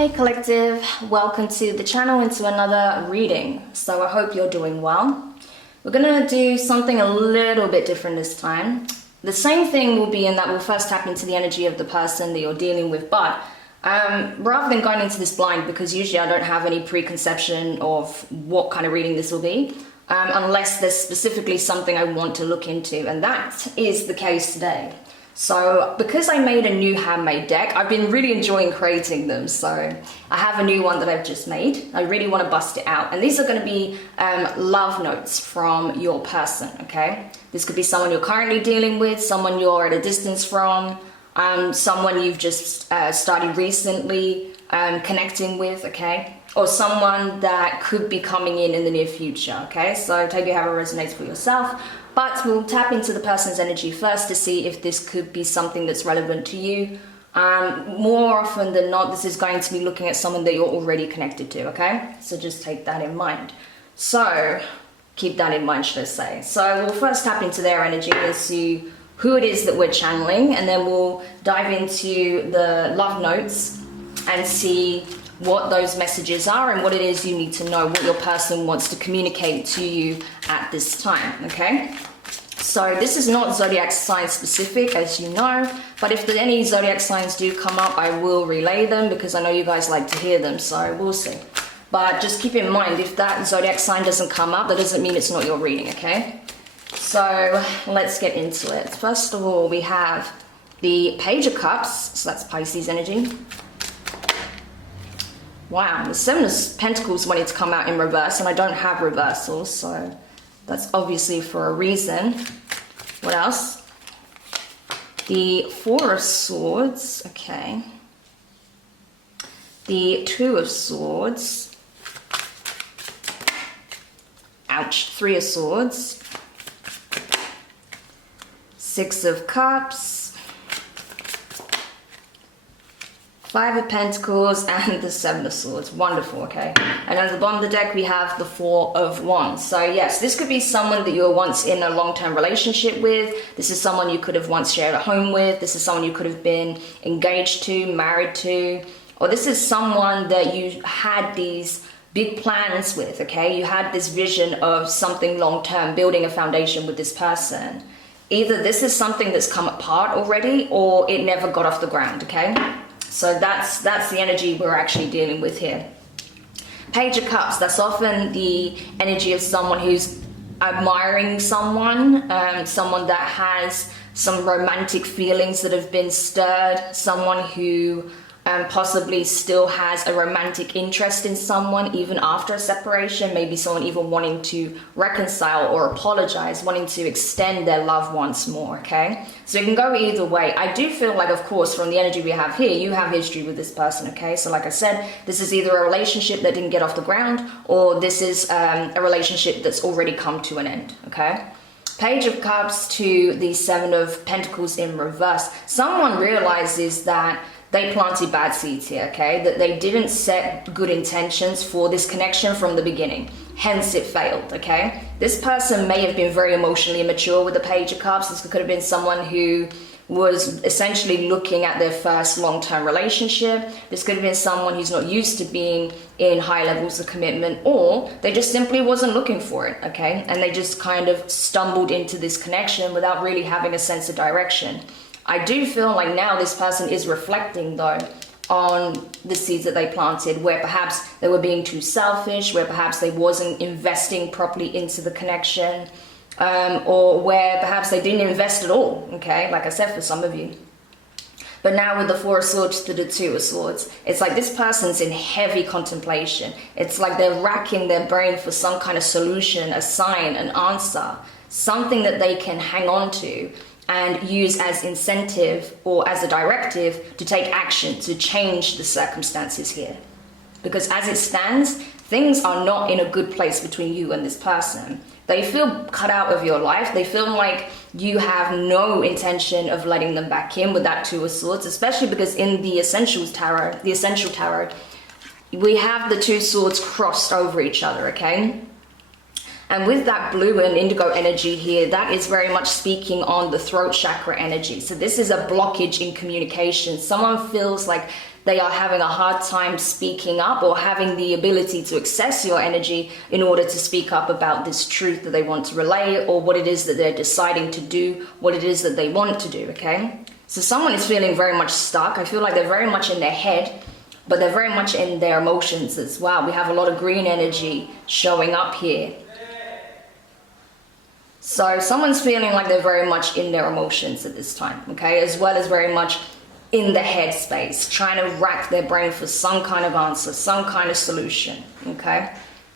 Hey collective, welcome to the channel and to another reading. So I hope you're doing well. We're gonna do something a little bit different this time. The same thing will be in that we'll first tap into the energy of the person that you're dealing with, but rather than going into this blind, because usually I don't have any preconception of what kind of reading this will be, unless there's specifically something I want to look into, and that is the case today. So because I made a new handmade deck, I've been really enjoying creating them. So I have a new one that I've just made. I really want to bust it out. And these are going to be love notes from your person, okay? This could be someone you're currently dealing with, someone you're at a distance from, someone you've just started recently connecting with, okay? Or someone that could be coming in the near future, okay? So take it however resonates for yourself. But we'll tap into the person's energy first to see if this could be something that's relevant to you. More often than not, this is going to be looking at someone that you're already connected to, okay? So just take that in mind. So keep that in mind, should I say. So we'll first tap into their energy and see who it is that we're channeling, and then we'll dive into the love notes and see what those messages are and what it is you need to know, what your person wants to communicate to you at this time, okay? So this is not zodiac sign specific, as you know, but if any zodiac signs do come up, I will relay them because I know you guys like to hear them, so we'll see. But just keep in mind, if that zodiac sign doesn't come up, that doesn't mean it's not your reading, okay? So let's get into it. First of all, we have the Page of Cups, so that's Pisces energy. Wow, the Seven of Pentacles wanted to come out in reverse, and I don't have reversals, so that's obviously for a reason. What else? The Four of Swords, okay. The Two of Swords. Ouch, Three of Swords. Six of Cups. Five of Pentacles and the Seven of Swords. Wonderful, okay. And at the bottom of the deck, we have the Four of Wands. So yes, this could be someone that you were once in a long-term relationship with. This is someone you could have once shared a home with. This is someone you could have been engaged to, married to. Or this is someone that you had these big plans with, okay? You had this vision of something long-term, building a foundation with this person. Either this is something that's come apart already, or it never got off the ground, okay? So that's the energy we're actually dealing with here. Page of Cups, that's often the energy of someone who's admiring someone, someone that has some romantic feelings that have been stirred, someone who possibly still has a romantic interest in someone even after a separation, maybe someone even wanting to reconcile or apologize, wanting to extend their love once more, okay? So it can go either way. I do feel like, of course, from the energy we have here, you have history with this person, okay? So like I said, this is either a relationship that didn't get off the ground, or this is a relationship that's already come to an end, okay? Page of Cups to the Seven of Pentacles in reverse. Someone realizes that they planted bad seeds here, okay? That they didn't set good intentions for this connection from the beginning. Hence it failed, okay? This person may have been very emotionally immature with the Page of Cups. This could have been someone who was essentially looking at their first long-term relationship. This could have been someone who's not used to being in high levels of commitment, or they just simply wasn't looking for it, okay? And they just kind of stumbled into this connection without really having a sense of direction. I do feel like now this person is reflecting though on the seeds that they planted, where perhaps they were being too selfish, where perhaps they wasn't investing properly into the connection, or where perhaps they didn't invest at all, okay, like I said, for some of you. But now with the Four of Swords to the Two of Swords, it's like this person's in heavy contemplation. It's like they're racking their brain for some kind of solution, a sign, an answer, something that they can hang on to and use as incentive or as a directive to take action to change the circumstances here. Because as it stands, things are not in a good place between you and this person. They feel cut out of your life. They feel like you have no intention of letting them back in with that Two of Swords, especially because in the Essential Tarot, we have the two swords crossed over each other, okay? And with that blue and indigo energy here, that is very much speaking on the throat chakra energy. So this is a blockage in communication. Someone feels like they are having a hard time speaking up or having the ability to access your energy in order to speak up about this truth that they want to relay, or what it is that they're deciding to do, what it is that they want to do, okay? So someone is feeling very much stuck. I feel like they're very much in their head, but they're very much in their emotions as well. We have a lot of green energy showing up here. So someone's feeling like they're very much in their emotions at this time, okay? As well as very much in the head space, trying to rack their brain for some kind of answer, some kind of solution, okay?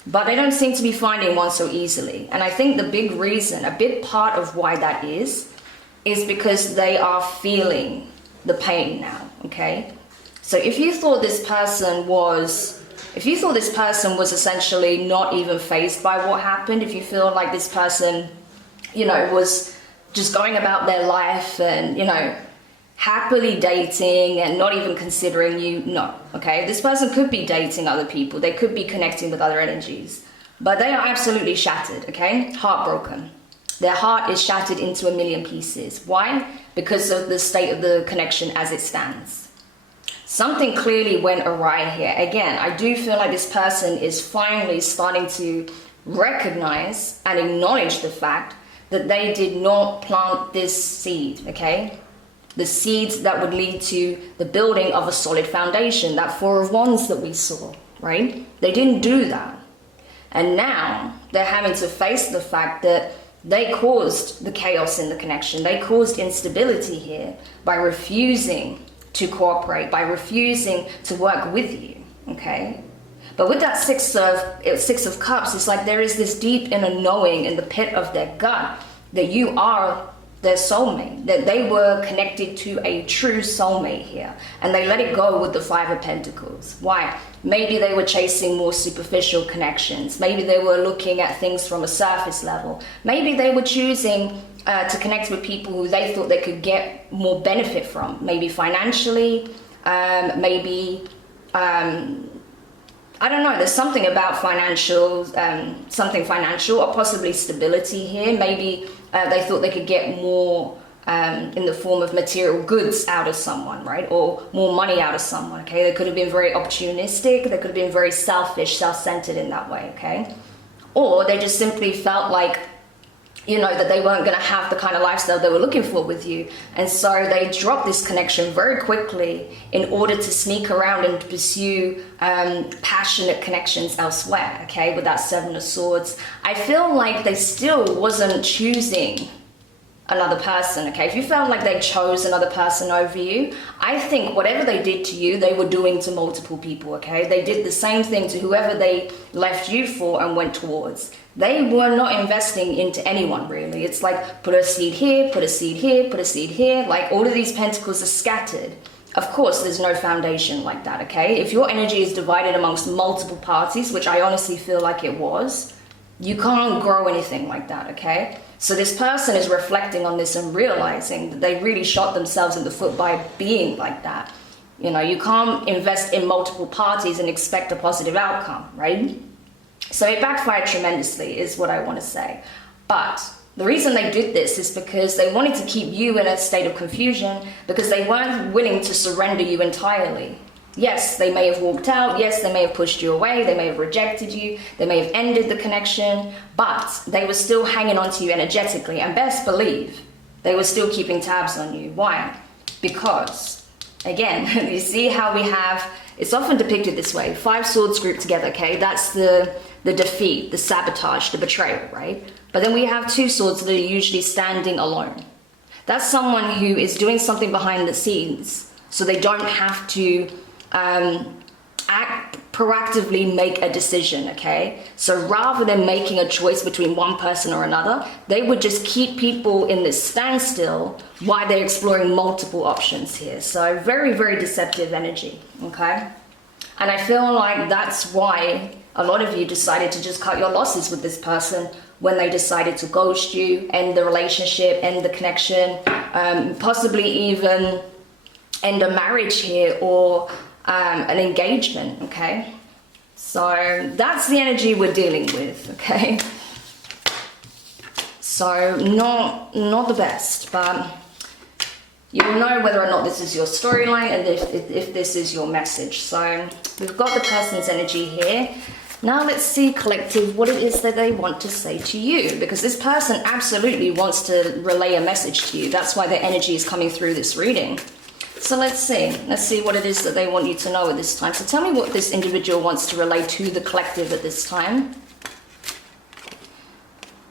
But they don't seem to be finding one so easily. And I think the big reason, a big part of why that is because they are feeling the pain now, okay? So if you thought this person was essentially not even fazed by what happened, if you feel like this person, you know, was just going about their life and, you know, happily dating and not even considering you, no, okay? This person could be dating other people. They could be connecting with other energies, but they are absolutely shattered, okay? Heartbroken. Their heart is shattered into a million pieces. Why? Because of the state of the connection as it stands. Something clearly went awry here. Again, I do feel like this person is finally starting to recognize and acknowledge the fact that they did not plant this seed, okay? The seeds that would lead to the building of a solid foundation, that Four of Wands that we saw, right? They didn't do that. And now they're having to face the fact that they caused the chaos in the connection. They caused instability here by refusing to cooperate, by refusing to work with you, okay? But with that Six of Cups, it's like there is this deep inner knowing in the pit of their gut that you are their soulmate, that they were connected to a true soulmate here, and they let it go with the Five of Pentacles. Why? Maybe they were chasing more superficial connections. Maybe they were looking at things from a surface level. Maybe they were choosing to connect with people who they thought they could get more benefit from, maybe financially, maybe I don't know, there's something about financial, something financial, or possibly stability here. Maybe they thought they could get more in the form of material goods out of someone, right? Or more money out of someone, okay? They could have been very opportunistic. They could have been very selfish, self-centered in that way, okay? Or they just simply felt like, you know, that they weren't going to have the kind of lifestyle they were looking for with you. And so they dropped this connection very quickly in order to sneak around and pursue passionate connections elsewhere, okay, with that Seven of Swords. I feel like they still wasn't choosing another person, okay? If you felt like they chose another person over you, I think whatever they did to you, they were doing to multiple people, okay? They did the same thing to whoever they left you for and went towards. They were not investing into anyone, really. It's like, put a seed here, put a seed here, put a seed here. Like, all of these pentacles are scattered. Of course, there's no foundation like that, okay? If your energy is divided amongst multiple parties, which I honestly feel like it was, you can't grow anything like that, okay? So this person is reflecting on this and realizing that they really shot themselves in the foot by being like that. You know, you can't invest in multiple parties and expect a positive outcome, right? So it backfired tremendously, is what I want to say. But the reason they did this is because they wanted to keep you in a state of confusion, because they weren't willing to surrender you entirely. Yes, they may have walked out. Yes, they may have pushed you away. They may have rejected you. They may have ended the connection, but they were still hanging on to you energetically. And best believe they were still keeping tabs on you. Why? Because, again, you see how we have, it's often depicted this way, 5 swords grouped together, okay? That's the defeat, the sabotage, the betrayal, right? But then we have 2 swords that are usually standing alone. That's someone who is doing something behind the scenes so they don't have to proactively make a decision, okay? So rather than making a choice between one person or another, they would just keep people in this standstill while they're exploring multiple options here. So very, very deceptive energy, okay? And I feel like that's why a lot of you decided to just cut your losses with this person when they decided to ghost you, end the relationship, end the connection, possibly even end a marriage here, or an engagement, okay? So that's the energy we're dealing with, okay? So not the best, but you'll know whether or not this is your storyline and if this is your message. So we've got the person's energy here. Now let's see, collective, what it is that they want to say to you, because this person absolutely wants to relay a message to you. That's why their energy is coming through this reading. So let's see what it is that they want you to know at this time. So tell me what this individual wants to relay to the collective at this time.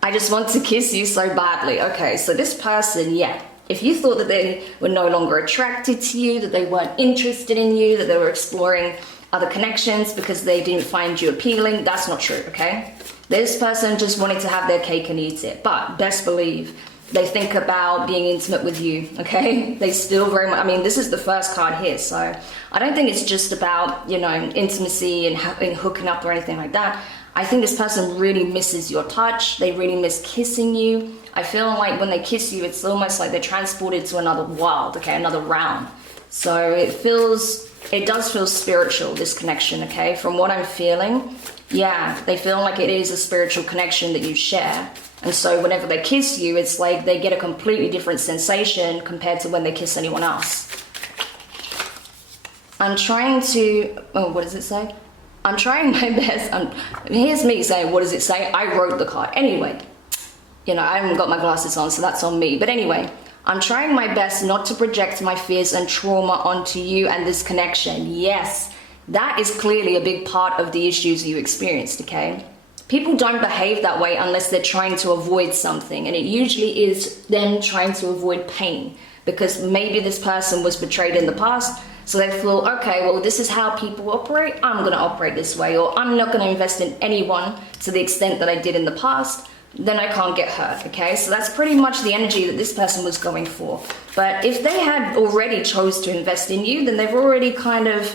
I just want to kiss you so badly. Okay, so this person, yeah. If you thought that they were no longer attracted to you, that they weren't interested in you, that they were exploring other connections because they didn't find you appealing, that's not true, okay? This person just wanted to have their cake and eat it, but best believe they think about being intimate with you, okay? They still very much, I mean, this is the first card here, so I don't think it's just about, you know, intimacy and hooking up or anything like that. I think this person really misses your touch. They really miss kissing you. I feel like when they kiss you, it's almost like they're transported to another world, okay, another realm. So it does feel spiritual, this connection, okay? From what I'm feeling, yeah, they feel like it is a spiritual connection that you share. And so whenever they kiss you, it's like they get a completely different sensation compared to when they kiss anyone else. I'm trying to, oh, what does it say? I'm trying my best. Here's me saying, what does it say? I wrote the card. Anyway, you know, I haven't got my glasses on, so that's on me. But anyway, I'm trying my best not to project my fears and trauma onto you and this connection. Yes, that is clearly a big part of the issues you experienced, okay? People don't behave that way unless they're trying to avoid something. And it usually is them trying to avoid pain, because maybe this person was betrayed in the past. So they feel, okay, well, this is how people operate. I'm going to operate this way, or I'm not going to invest in anyone to the extent that I did in the past. Then I can't get hurt, okay? So that's pretty much the energy that this person was going for. But if they had already chose to invest in you, then they've already kind of,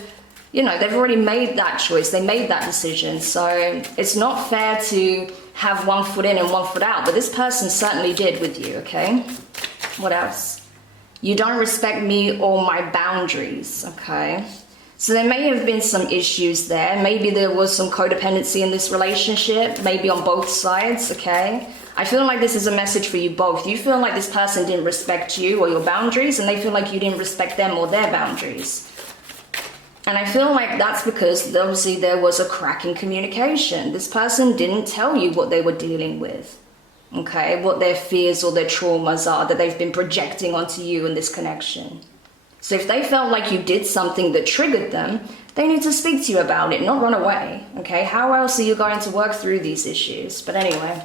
you know, they've already made that choice. They made that decision. So it's not fair to have one foot in and one foot out. But this person certainly did with you, okay? What else? You don't respect me or my boundaries, okay? So there may have been some issues there. Maybe there was some codependency in this relationship, maybe on both sides, okay? I feel like this is a message for you both. You feel like this person didn't respect you or your boundaries, and they feel like you didn't respect them or their boundaries. And I feel like that's because obviously there was a crack in communication. This person didn't tell you what they were dealing with. Okay, what their fears or their traumas are that they've been projecting onto you in this connection. So if they felt like you did something that triggered them, they need to speak to you about it, not run away. Okay, how else are you going to work through these issues? But anyway,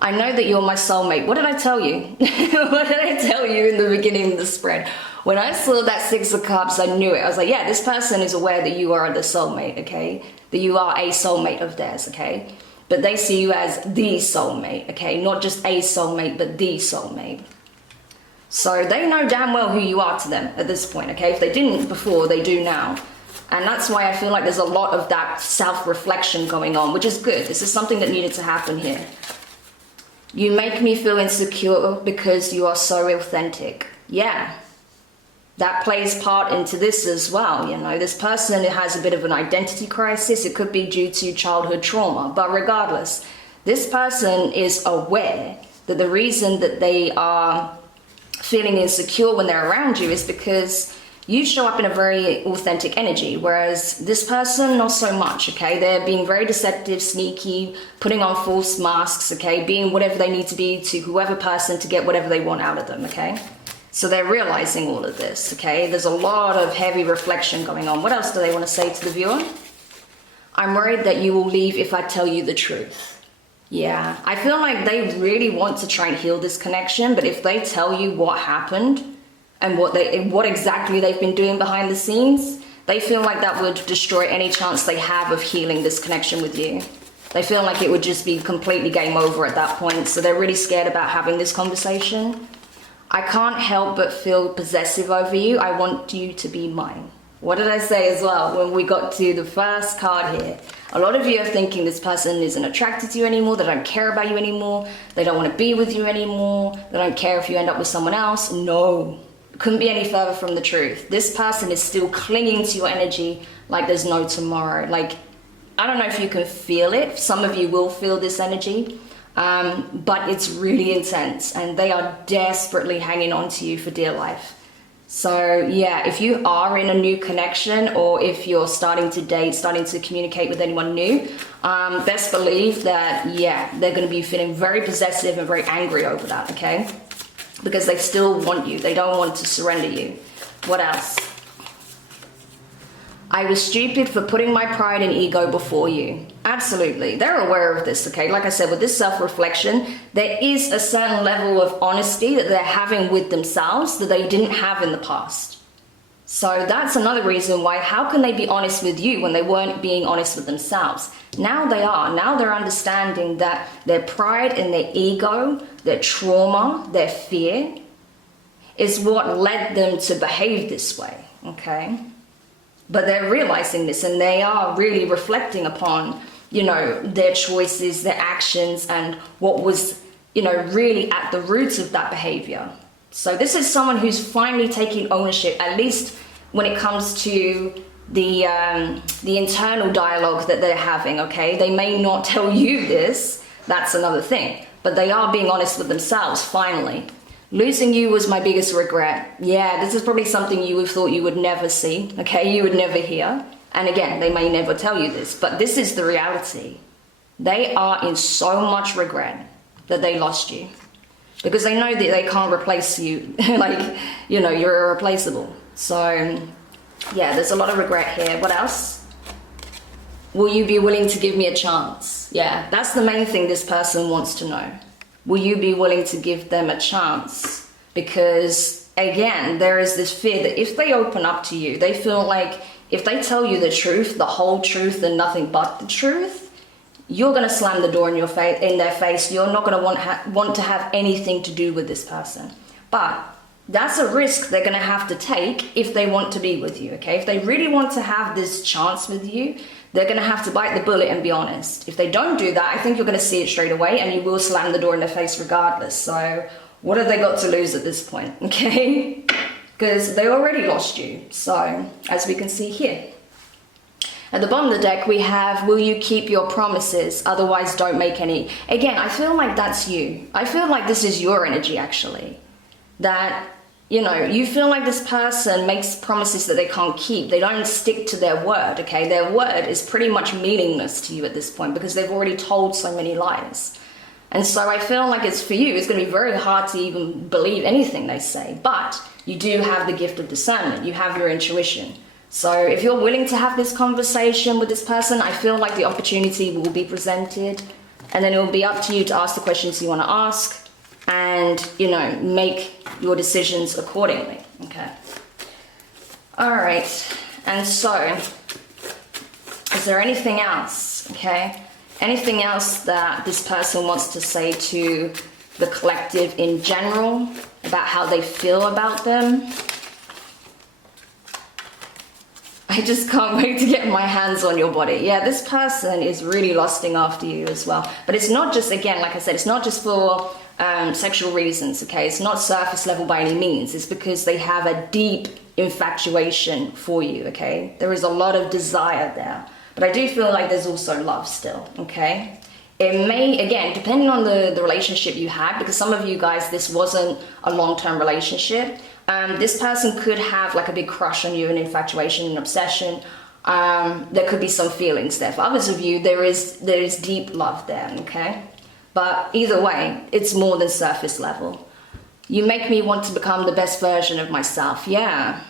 I know that you're my soulmate. What did I tell you? What did I tell you in the beginning of the spread? When I saw that Six of Cups, I knew it. I was like, yeah, this person is aware that you are the soulmate, okay? That you are a soulmate of theirs, okay? But they see you as the soulmate, okay? Not just a soulmate, but the soulmate. So they know damn well who you are to them at this point, okay? If they didn't before, they do now. And that's why I feel like there's a lot of that self-reflection going on, which is good. This is something that needed to happen here. You make me feel insecure because you are so authentic. Yeah. That plays part into this as well, you know. This person has a bit of an identity crisis. It could be due to childhood trauma. But regardless, this person is aware that the reason that they are feeling insecure when they're around you is because you show up in a very authentic energy, whereas this person, not so much, okay? They're being very deceptive, sneaky, putting on false masks, okay? Being whatever they need to be to whoever person to get whatever they want out of them, okay? So they're realizing all of this, okay? There's a lot of heavy reflection going on. What else do they want to say to the viewer? I'm worried that you will leave if I tell you the truth. Yeah, I feel like they really want to try and heal this connection, but if they tell you what happened and what exactly they've been doing behind the scenes, they feel like that would destroy any chance they have of healing this connection with you. They feel like it would just be completely game over at that point, so they're really scared about having this conversation. I can't help but feel possessive over you. I want you to be mine. What did I say as well when we got to the first card here? A lot of you are thinking this person isn't attracted to you anymore. They don't care about you anymore. They don't want to be with you anymore. They don't care if you end up with someone else. No, couldn't be any further from the truth. This person is still clinging to your energy like there's no tomorrow. Like, I don't know if you can feel it. Some of you will feel this energy. but it's really intense and they are desperately hanging on to you for dear life. So yeah, if you are in a new connection or if you're starting to date, starting to communicate with anyone new, best believe that, yeah, they're going to be feeling very possessive and very angry over that, okay? Because they still want you. They don't want to surrender you. What else? I was stupid for putting my pride and ego before you. Absolutely. They're aware of this, okay? Like I said, with this self-reflection, there is a certain level of honesty that they're having with themselves that they didn't have in the past. So that's another reason why, how can they be honest with you when they weren't being honest with themselves? Now they are. Now they're understanding that their pride and their ego, their trauma, their fear is what led them to behave this way, okay? But they're realizing this and they are really reflecting upon, you know, their choices, their actions, and what was, you know, really at the roots of that behavior. So this is someone who's finally taking ownership, at least when it comes to the internal dialogue that they're having, okay? They may not tell you this, that's another thing, but they are being honest with themselves, finally. Losing you was my biggest regret. Yeah, this is probably something you would thought you would never see, okay? You would never hear. And again, they may never tell you this, but this is the reality. They are in so much regret that they lost you because they know that they can't replace you. Like, you know, you're irreplaceable. So, yeah, there's a lot of regret here. What else? Will you be willing to give me a chance? Yeah, that's the main thing this person wants to know. Will you be willing to give them a chance? Because again, there is this fear that if they open up to you, they feel like if they tell you the truth, the whole truth and nothing but the truth, you're going to slam the door in their face. You're not going to want to have anything to do with this person. But that's a risk they're going to have to take if they want to be with you, okay? If they really want to have this chance with you, they're going to have to bite the bullet and be honest. If they don't do that, I think you're going to see it straight away and you will slam the door in their face regardless. So what have they got to lose at this point, okay? Because they already lost you. So as we can see here. At the bottom of the deck, we have, will you keep your promises? Otherwise, don't make any. Again, I feel like that's you. I feel like this is your energy, actually. That, you know, you feel like this person makes promises that they can't keep. They don't stick to their word, okay? Their word is pretty much meaningless to you at this point because they've already told so many lies. And so I feel like it's for you, it's going to be very hard to even believe anything they say. But you do have the gift of discernment. You have your intuition. So if you're willing to have this conversation with this person, I feel like the opportunity will be presented. And then it will be up to you to ask the questions you want to ask. And, you know, make your decisions accordingly, okay? All right, and so, is there anything else, okay? Anything else that this person wants to say to the collective in general about how they feel about them? I just can't wait to get my hands on your body. Yeah, this person is really lusting after you as well. But it's not just, again, like I said, it's not just for sexual reasons, okay? It's not surface level by any means. It's because they have a deep infatuation for you, okay? There is a lot of desire there. But I do feel like there's also love still, okay? It may, again, depending on the relationship you had, because some of you guys, this wasn't a long-term relationship. This person could have like a big crush on you, an infatuation, an obsession. There could be some feelings there. For others of you, there is deep love there, okay? But either way, it's more than surface level. You make me want to become the best version of myself. Yeah,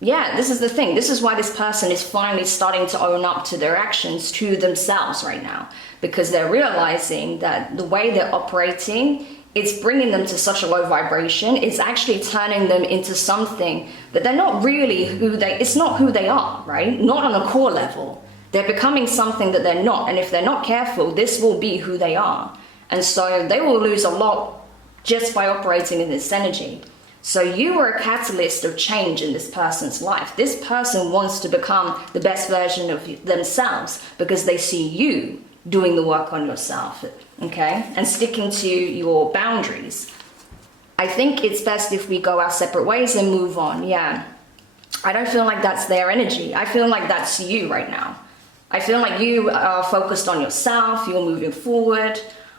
this is the thing. This is why this person is finally starting to own up to their actions to themselves right now. Because they're realizing that the way they're operating, it's bringing them to such a low vibration. It's actually turning them into something that they're not really it's not who they are, right? Not on a core level. They're becoming something that they're not. And if they're not careful, this will be who they are. And so they will lose a lot just by operating in this energy. So you are a catalyst of change in this person's life. This person wants to become the best version of themselves because they see you doing the work on yourself, okay? And sticking to your boundaries. I think it's best if we go our separate ways and move on, yeah. I don't feel like that's their energy. I feel like that's you right now. I feel like you are focused on yourself, you're moving forward.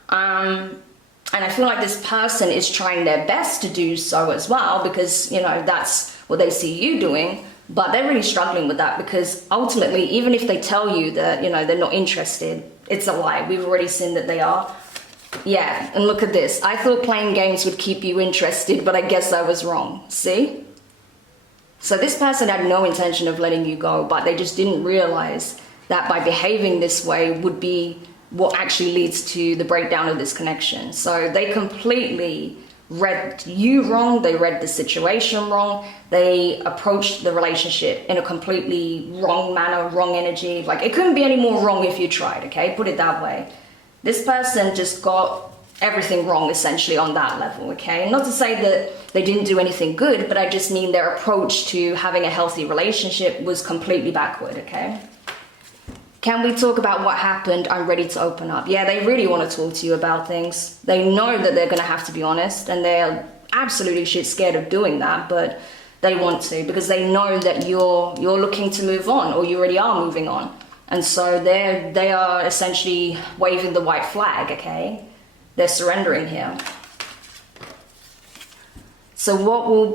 And I feel like this person is trying their best to do so as well, because, you know, that's what they see you doing. But they're really struggling with that, because ultimately, even if they tell you that, you know, they're not interested, it's a lie. We've already seen that they are. Yeah, and look at this. I thought playing games would keep you interested, but I guess I was wrong. See? So this person had no intention of letting you go, but they just didn't realize that by behaving this way would be what actually leads to the breakdown of this connection. So they completely read you wrong, they read the situation wrong, they approached the relationship in a completely wrong manner, wrong energy. Like, it couldn't be any more wrong if you tried, okay? Put it that way. This person just got everything wrong essentially on that level, okay? Not to say that they didn't do anything good, but I just mean their approach to having a healthy relationship was completely backward, okay? Can we talk about what happened? I'm ready to open up. Yeah, they really want to talk to you about things. They know that they're going to have to be honest, and they're absolutely shit scared of doing that, but they want to, because they know that you're looking to move on, or you already are moving on. And so they are essentially waving the white flag, okay? They're surrendering here. So what will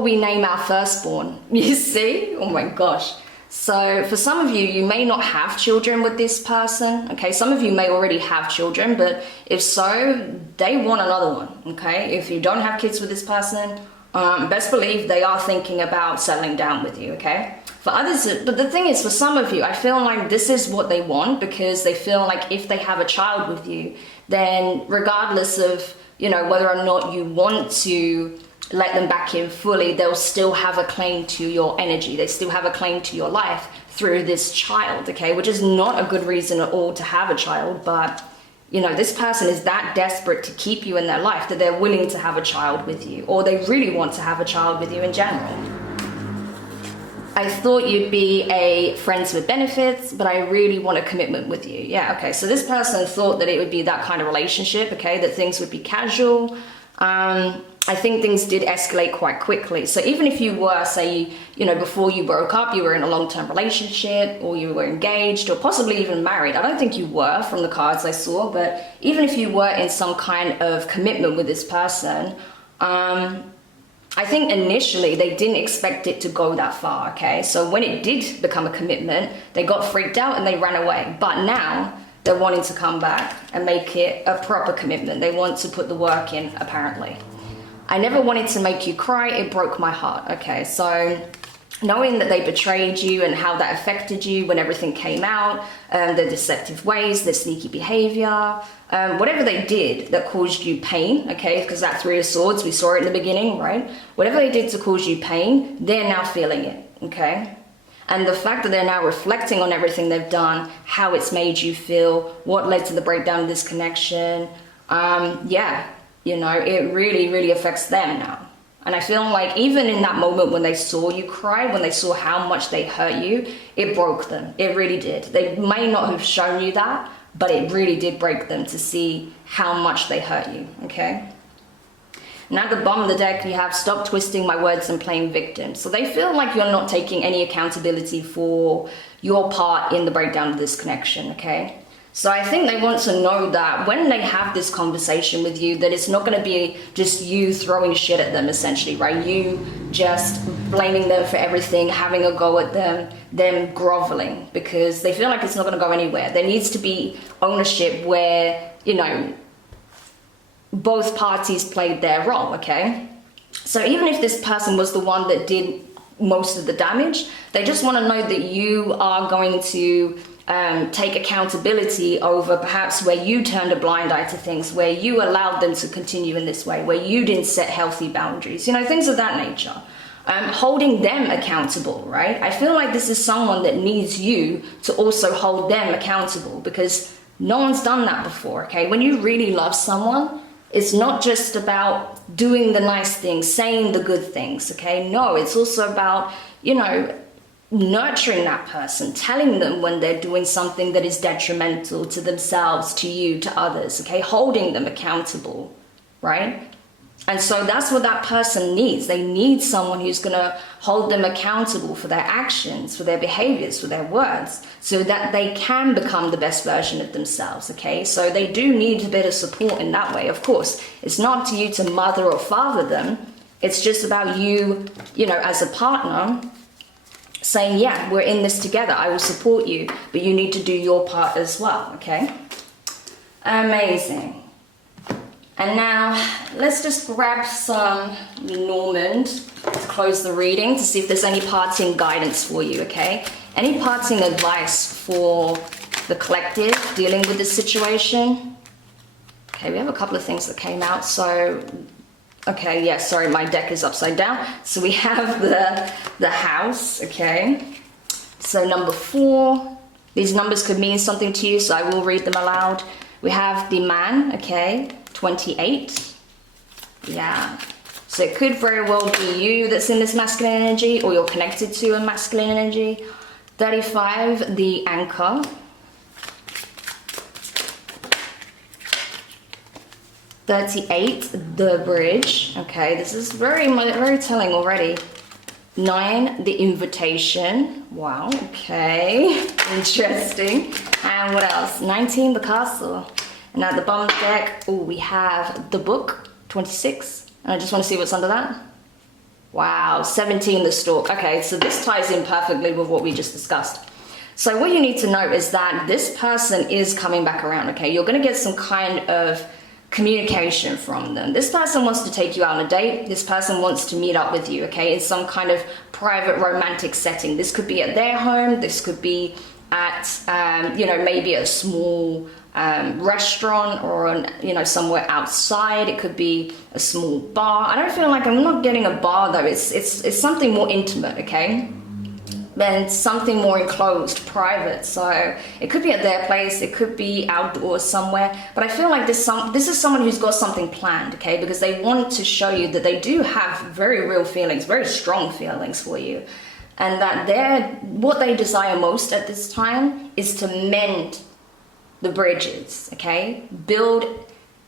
we name our firstborn? You see? Oh my gosh. So for some of you, you may not have children with this person, okay? Some of you may already have children, but if so, they want another one, okay? If you don't have kids with this person, best believe they are thinking about settling down with you, okay? For others, but the thing is, for some of you, I feel like this is what they want, because they feel like if they have a child with you, then regardless of, you know, whether or not you want to let them back in fully, they'll still have a claim to your energy. They still have a claim to your life through this child, okay? Which is not a good reason at all to have a child, but, you know, this person is that desperate to keep you in their life that they're willing to have a child with you, or they really want to have a child with you in general. I thought you'd be a friends with benefits, but I really want a commitment with you. Yeah, okay, so this person thought that it would be that kind of relationship, okay, that things would be casual. I think things did escalate quite quickly. So even if you were, say, you know, before you broke up, you were in a long-term relationship, or you were engaged, or possibly even married. I don't think you were from the cards I saw, but even if you were in some kind of commitment with this person, I think initially they didn't expect it to go that far, okay? So when it did become a commitment, they got freaked out and they ran away. But now they're wanting to come back and make it a proper commitment. They want to put the work in, apparently. I never wanted to make you cry, it broke my heart. Okay, so knowing that they betrayed you and how that affected you when everything came out, their deceptive ways, their sneaky behavior, whatever they did that caused you pain, okay, because that Three of Swords, we saw it in the beginning, right? Whatever they did to cause you pain, they're now feeling it, okay? And the fact that they're now reflecting on everything they've done, how it's made you feel, what led to the breakdown of this connection, yeah, you know, it really, really affects them now. And I feel like even in that moment when they saw you cry, when they saw how much they hurt you, it broke them. It really did. They may not have shown you that, but it really did break them to see how much they hurt you, okay? Now at the bottom of the deck, you have stop twisting my words and playing victim. So they feel like you're not taking any accountability for your part in the breakdown of this connection, okay? So I think they want to know that when they have this conversation with you, that it's not going to be just you throwing shit at them, essentially, right? You just blaming them for everything, having a go at them groveling, because they feel like it's not going to go anywhere. There needs to be ownership where, you know, both parties played their role, okay? So even if this person was the one that did most of the damage, they just want to know that you are going to take accountability over perhaps where you turned a blind eye to things, where you allowed them to continue in this way, where you didn't set healthy boundaries, you know, things of that nature. Holding them accountable, right? I feel like this is someone that needs you to also hold them accountable, because no one's done that before, okay? When you really love someone, it's not just about doing the nice things, saying the good things, okay? No, it's also about, you know, nurturing that person, telling them when they're doing something that is detrimental to themselves, to you, to others, okay? Holding them accountable, right? And so that's what that person needs. They need someone who's going to hold them accountable for their actions, for their behaviors, for their words, so that they can become the best version of themselves, okay? So they do need a bit of support in that way, of course. It's not up to you to mother or father them. It's just about you, you know, as a partner, saying, yeah, we're in this together. I will support you, but you need to do your part as well, okay? Amazing. And now let's just grab some Lenormand to close the reading to see if there's any parting guidance for you, okay? Any parting advice for the collective dealing with this situation? Okay, we have a couple of things that came out. So, okay, yeah, sorry, my deck is upside down. So we have the house, okay? So number 4, these numbers could mean something to you, so I will read them aloud. We have the man, okay? 28, yeah, so it could very well be you that's in this masculine energy, or you're connected to a masculine energy. 35, the anchor. 38, the bridge. Okay, this is very telling already. 9, the invitation. Wow, okay, interesting. And what else? 19, the castle. And at the bottom deck, oh, we have the book, 26. And I just want to see what's under that. Wow, 17, the stork. Okay, so this ties in perfectly with what we just discussed. So what you need to know is that this person is coming back around, okay? You're going to get some kind of communication from them. This person wants to take you out on a date. This person wants to meet up with you, okay? In some kind of private romantic setting. This could be at their home. This could be at, you know, maybe a small restaurant, or you know, somewhere outside. It could be a small bar. I don't feel like, I'm not getting a bar though. It's something more intimate, okay? Then something more enclosed, private. So it could be at their place, it could be outdoors somewhere. But I feel like this is someone who's got something planned, okay? Because they want to show you that they do have very real feelings, very strong feelings for you. And that what they desire most at this time is to mend the bridges, okay? Build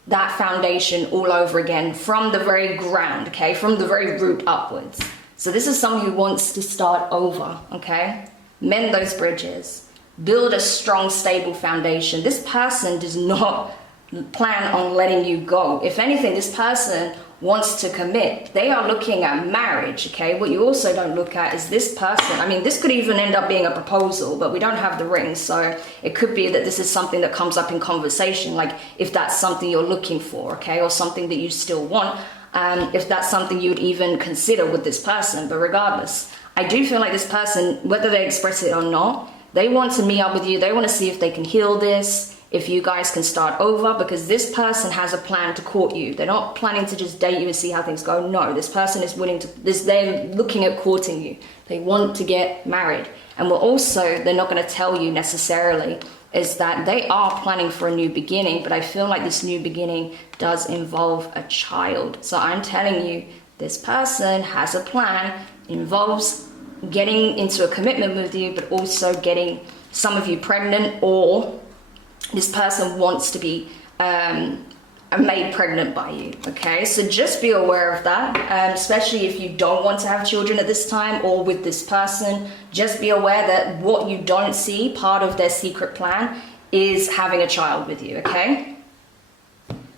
that foundation all over again from the very ground, okay? From the very root upwards. So this is someone who wants to start over, okay? Mend those bridges. Build a strong, stable foundation. This person does not plan on letting you go. If anything, this person wants to commit. They are looking at marriage, okay? What you also don't look at is this person. I mean, this could even end up being a proposal, but we don't have the ring, so it could be that this is something that comes up in conversation, like if that's something you're looking for, okay? Or something that you still want, if that's something you'd even consider with this person. But regardless, I do feel like this person, whether they express it or not, they want to meet up with you. They want to see if they can heal this, if you guys can start over, because this person has a plan to court you. They're not planning to just date you and see how things go. No, this person is willing to, they're looking at courting you. They want to get married. And what also they're not going to tell you necessarily is that they are planning for a new beginning, but I feel like this new beginning does involve a child. So I'm telling you, this person has a plan, involves getting into a commitment with you, but also getting some of you pregnant, or this person wants to be made pregnant by you, okay? So just be aware of that, especially if you don't want to have children at this time or with this person. Just be aware that what you don't see, part of their secret plan, is having a child with you, okay?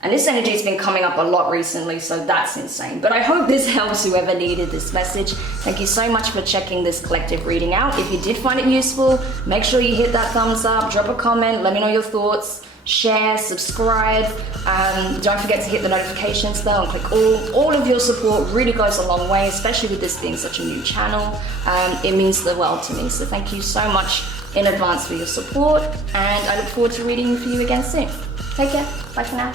And this energy has been coming up a lot recently, so that's insane. But I hope this helps whoever needed this message. Thank you so much for checking this collective reading out. If you did find it useful, make sure you hit that thumbs up, drop a comment, let me know your thoughts, share, subscribe. Don't forget to hit the notifications bell and click all of your support really goes a long way, especially with this being such a new channel. It means the world to me. So thank you so much in advance for your support, and I look forward to reading for you again soon. Take care. Bye for now.